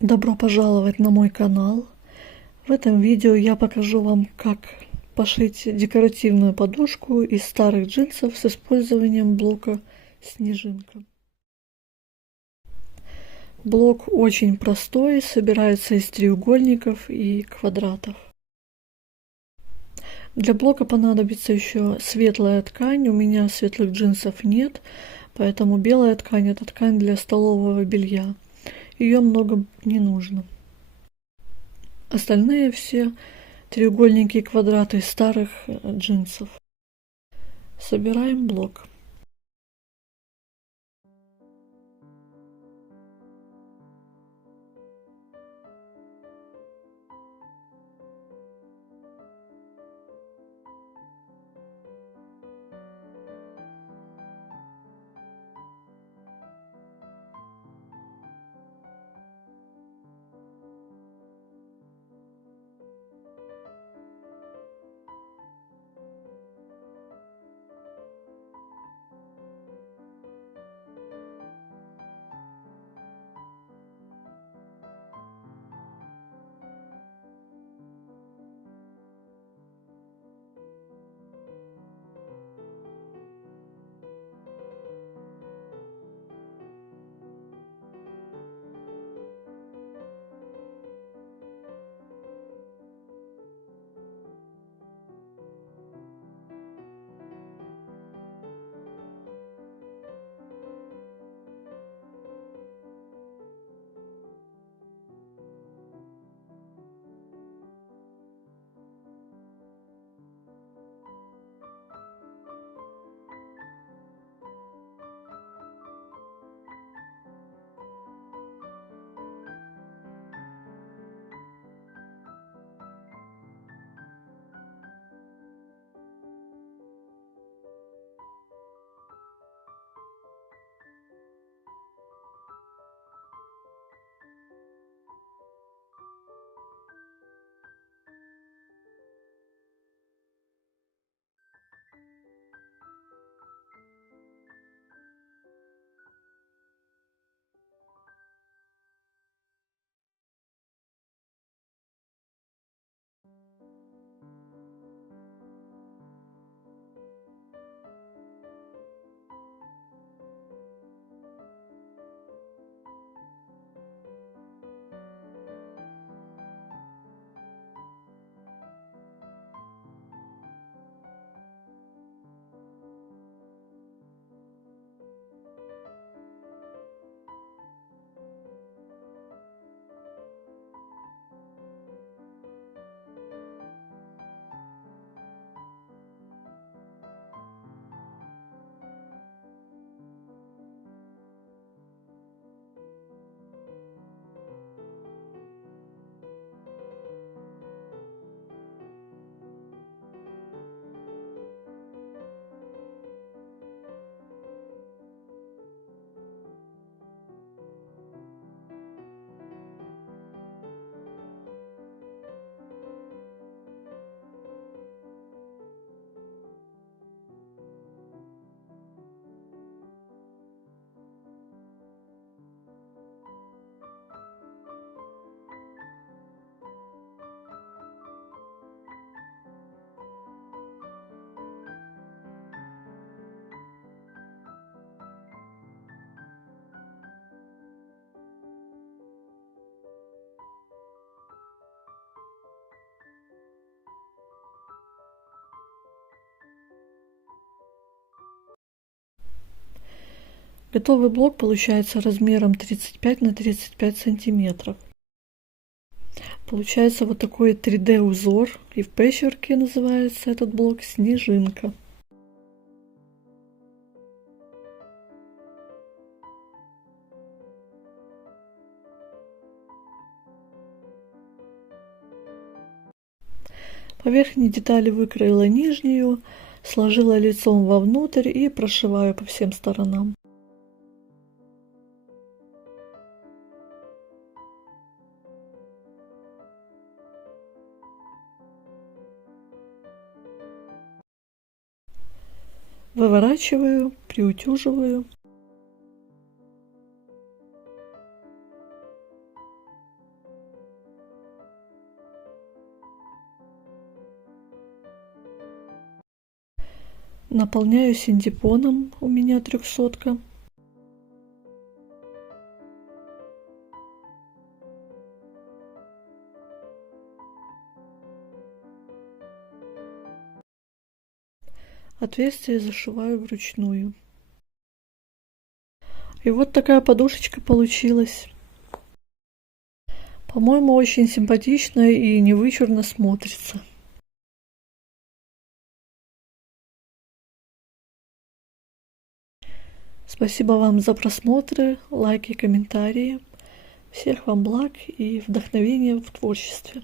Добро пожаловать на мой канал. В этом видео я покажу вам, как пошить декоративную подушку из старых джинсов с использованием блока Снежинка. Блок очень простой, собирается из треугольников и квадратов. Для блока понадобится еще светлая ткань. У меня светлых джинсов нет, поэтому белая ткань — это ткань для столового белья. Ее много не нужно. Остальные все треугольники и квадраты старых джинсов. Собираем блок. Готовый блок получается размером 35 на 35 сантиметров. Получается вот такой 3D узор, и в пэчворке называется этот блок Снежинка. По верхней детали выкроила нижнюю, сложила лицом вовнутрь и прошиваю по всем сторонам. Выворачиваю, приутюживаю. Наполняю синтепоном, у меня 300-ка. Отверстие зашиваю вручную. И вот такая подушечка получилась. По-моему, очень симпатично и невычурно смотрится. Спасибо вам за просмотры, лайки, комментарии. Всех вам благ и вдохновения в творчестве.